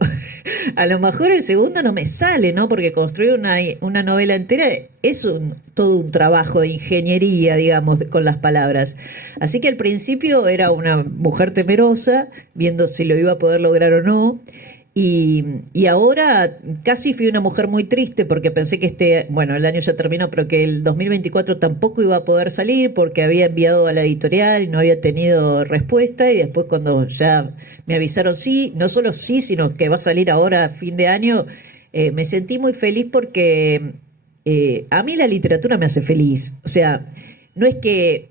a lo mejor el segundo no me sale, ¿no? Porque construir una novela entera es todo un trabajo de ingeniería, digamos, con las palabras. Así que al principio era una mujer temerosa, viendo si lo iba a poder lograr o no. Y ahora casi fui una mujer muy triste porque pensé que bueno, el año ya terminó, pero que el 2024 tampoco iba a poder salir porque había enviado a la editorial y no había tenido respuesta. Y después cuando ya me avisaron sí, no solo sí, sino que va a salir ahora a fin de año, me sentí muy feliz porque a mí la literatura me hace feliz. O sea, no es que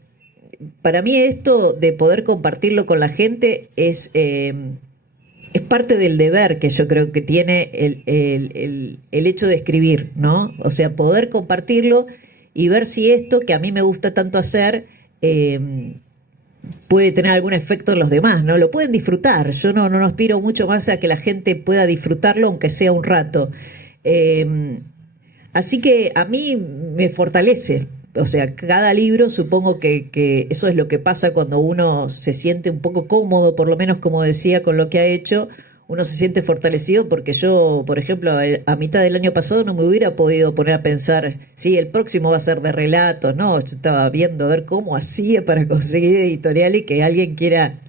para mí esto de poder compartirlo con la gente es parte del deber que yo creo que tiene el hecho de escribir, ¿no? O sea, poder compartirlo y ver si esto que a mí me gusta tanto hacer puede tener algún efecto en los demás, ¿no? Lo pueden disfrutar. Yo no aspiro mucho más a que la gente pueda disfrutarlo, aunque sea un rato. Así que a mí me fortalece. O sea, cada libro supongo que eso es lo que pasa cuando uno se siente un poco cómodo, por lo menos como decía, con lo que ha hecho, uno se siente fortalecido porque yo, por ejemplo, a mitad del año pasado no me hubiera podido poner a pensar, sí, el próximo va a ser de relatos, ¿no? Yo estaba viendo a ver cómo hacía para conseguir editorial y que alguien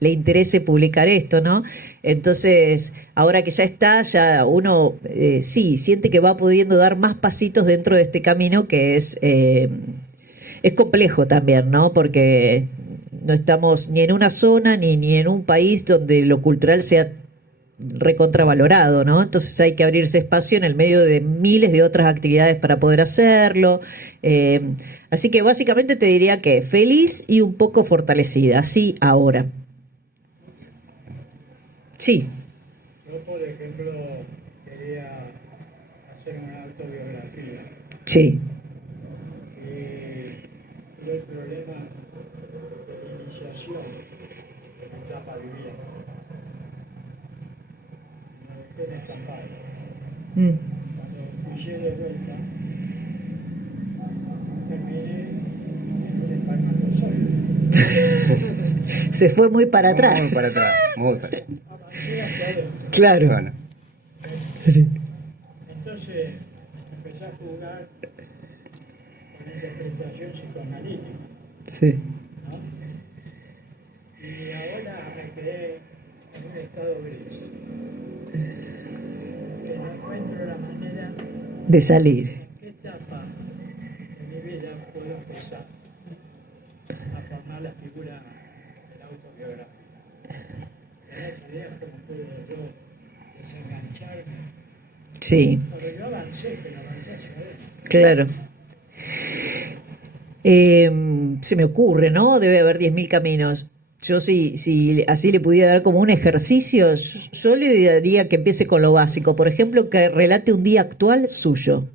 le interese publicar esto, ¿no? Entonces, ahora que ya está, ya uno sí, siente que va pudiendo dar más pasitos dentro de este camino que es complejo también, ¿no? Porque no estamos ni en una zona ni en un país donde lo cultural sea recontravalorado, ¿no? Entonces hay que abrirse espacio en el medio de miles de otras actividades para poder hacerlo. Así que básicamente te diría que feliz y un poco fortalecida, así ahora. Sí. Yo, por ejemplo, quería hacer una autobiografía Sí. y tuve el problema de iniciación situación que me estaba viviendo. Me dejé escapar. Mm. Cuando fui de vuelta, terminé en un espermatozoide. Se fue muy para atrás. Muy para atrás, muy para atrás. Avancé hacia adentro. Claro. Bueno, Entonces empecé a jugar con interpretación psicoanalítica, Sí. ¿no? Y ahora me quedé en un estado gris, que no encuentro la manera De salir. en qué etapa de mi vida puedo empezar a formar la figura de la autobiografía. ¿Tenés ideas cómo puedo yo desengancharme? Sí, Pero yo avancé, pero avancé hacia adentro. claro. Se me ocurre, ¿no? Debe haber 10.000 caminos. Yo si así le pudiera dar como un ejercicio, yo le daría que empiece con lo básico. Por ejemplo, que relate un día actual suyo.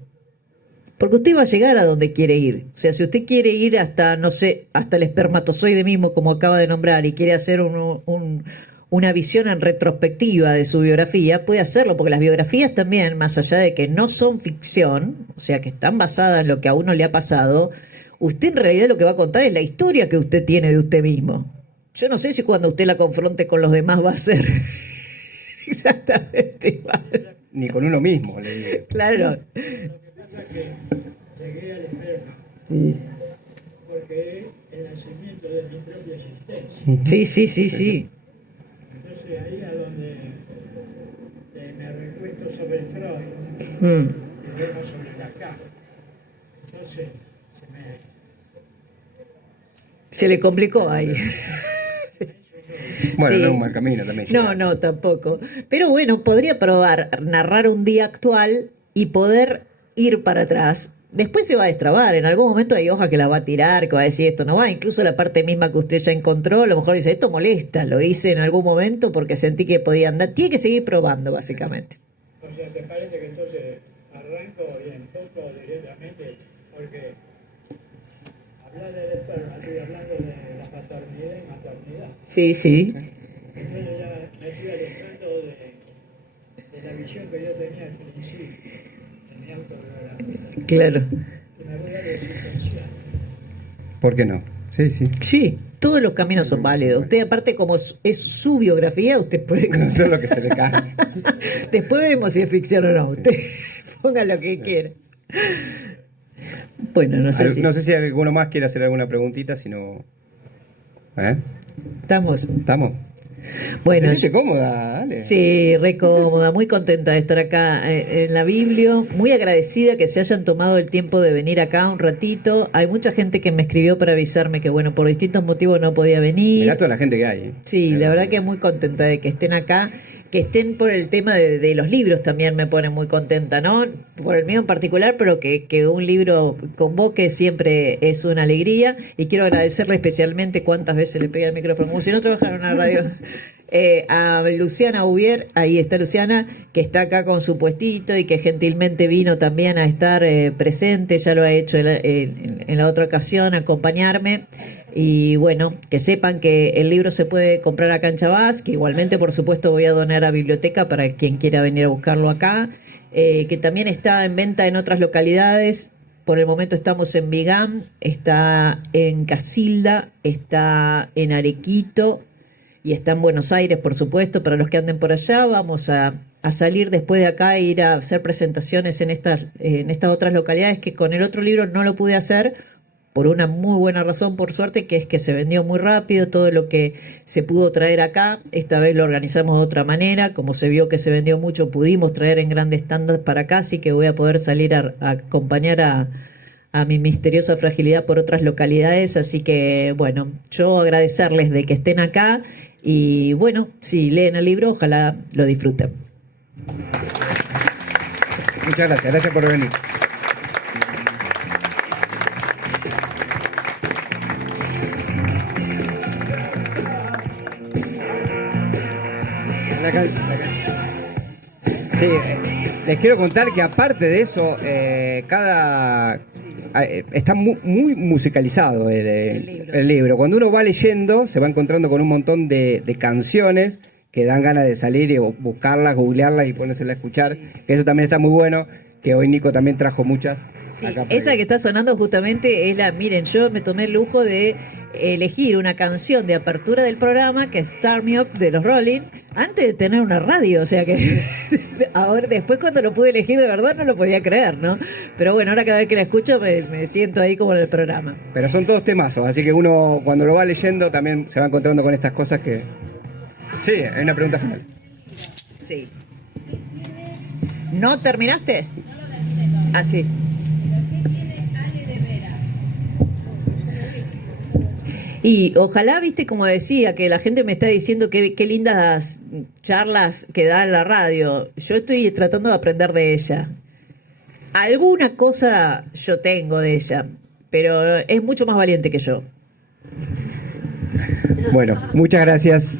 Porque usted va a llegar a donde quiere ir. O sea, si usted quiere ir hasta, no sé, hasta el espermatozoide mismo, como acaba de nombrar, y quiere hacer una visión en retrospectiva de su biografía, puede hacerlo, porque las biografías también, más allá de que no son ficción, o sea, que están basadas en lo que a uno le ha pasado, usted en realidad lo que va a contar es la historia que usted tiene de usted mismo. Yo no sé si cuando usted la confronte con los demás va a ser exactamente igual. ni con uno mismo, le digo. Claro. Lo que pasa es que llegué al infierno porque es el nacimiento de mi propia existencia. Sí, sí, sí, sí. Entonces ahí es donde me recuesto sobre Freud Mm. y vemos sobre Lacan. Entonces Se le complicó ahí. Bueno, Sí. no es un mal camino también. No, llegar. no, tampoco. Pero bueno, podría probar narrar un día actual y poder ir para atrás. Después se va a destrabar, en algún momento hay hoja que la va a tirar, que va a decir esto no va, incluso la parte misma que usted ya encontró, a lo mejor dice esto molesta, lo hice en algún momento porque sentí que podía andar. Tiene que seguir probando, básicamente. O sea, ¿te parece que entonces arranco y enfoco directamente? Porque hablar del esperma, estoy hablando de la paternidad y maternidad. Sí, sí. Entonces ya me estoy alejando de la visión que yo tenía al principio, de mi autobiografía, Claro. que me voy a desintenciar. ¿Por qué no? Sí, sí. Sí, todos los caminos son válidos. Usted, aparte, como es su biografía, usted puede Eso es lo que se le cae. Después vemos si es ficción o no. Usted ponga lo que quiera. Bueno, no sé si No sé si alguno más quiere hacer alguna preguntita, si no. ¿Eh? estamos. ¿Estamos? Bueno, ¿Te cómoda, Ale? sí, re cómoda, muy contenta de estar acá en la Biblio, muy agradecida que se hayan tomado el tiempo de venir acá un ratito. Hay mucha gente que me escribió para avisarme que, bueno, por distintos motivos no podía venir. Mirá toda la gente que hay. ¿Eh? Sí, la verdad que muy contenta de que estén acá, que estén por el tema de los libros también me pone muy contenta, ¿no? Por el mío en particular, pero que un libro convoque siempre es una alegría y quiero agradecerle especialmente cuántas veces le pegué al micrófono, como si no trabajara en una radio. A Luciana Ubier, ahí está Luciana, que está acá con su puestito y que gentilmente vino también a estar presente, ya lo ha hecho en la otra ocasión, acompañarme. Y bueno, que sepan que el libro se puede comprar acá en Chabás, que igualmente por supuesto voy a donar a biblioteca para quien quiera venir a buscarlo acá, que también está en venta en otras localidades. Por el momento estamos en Vigam, está en Casilda, está en Arequito y está en Buenos Aires, por supuesto, para los que anden por allá. Vamos a salir después de acá e ir a hacer presentaciones en estas otras localidades que con el otro libro no lo pude hacer por una muy buena razón, por suerte, que es que se vendió muy rápido todo lo que se pudo traer acá. Esta vez lo organizamos de otra manera, como se vio que se vendió mucho, pudimos traer en grandes tandas para acá, así que voy a poder salir a acompañar a mi misteriosa fragilidad por otras localidades, así que bueno, yo agradecerles de que estén acá y bueno, si leen el libro, ojalá lo disfruten. Muchas gracias, gracias por venir. Sí, les quiero contar que aparte de eso, está muy musicalizado el libro. Cuando uno va leyendo, se va encontrando con un montón de canciones que dan ganas de salir y buscarlas, googlearlas y ponérselas a escuchar. Que eso también está muy bueno, que hoy Nico también trajo muchas. Sí, acá para esa que está sonando justamente es miren, yo me tomé el lujo de elegir una canción de apertura del programa, que es Start Me Up de los Rolling, antes de tener una radio, o sea que ahora después cuando lo pude elegir de verdad no lo podía creer, ¿no? Pero bueno, ahora cada vez que la escucho me siento ahí como en el programa. Pero son todos temazos, así que uno cuando lo va leyendo también se va encontrando con estas cosas que... Sí, hay una pregunta final. Sí. ¿No terminaste? Ah, sí. Y ojalá, viste, como decía, que la gente me está diciendo qué lindas charlas que da en la radio. Yo estoy tratando de aprender de ella. Alguna cosa yo tengo de ella, pero es mucho más valiente que yo. Bueno, muchas gracias.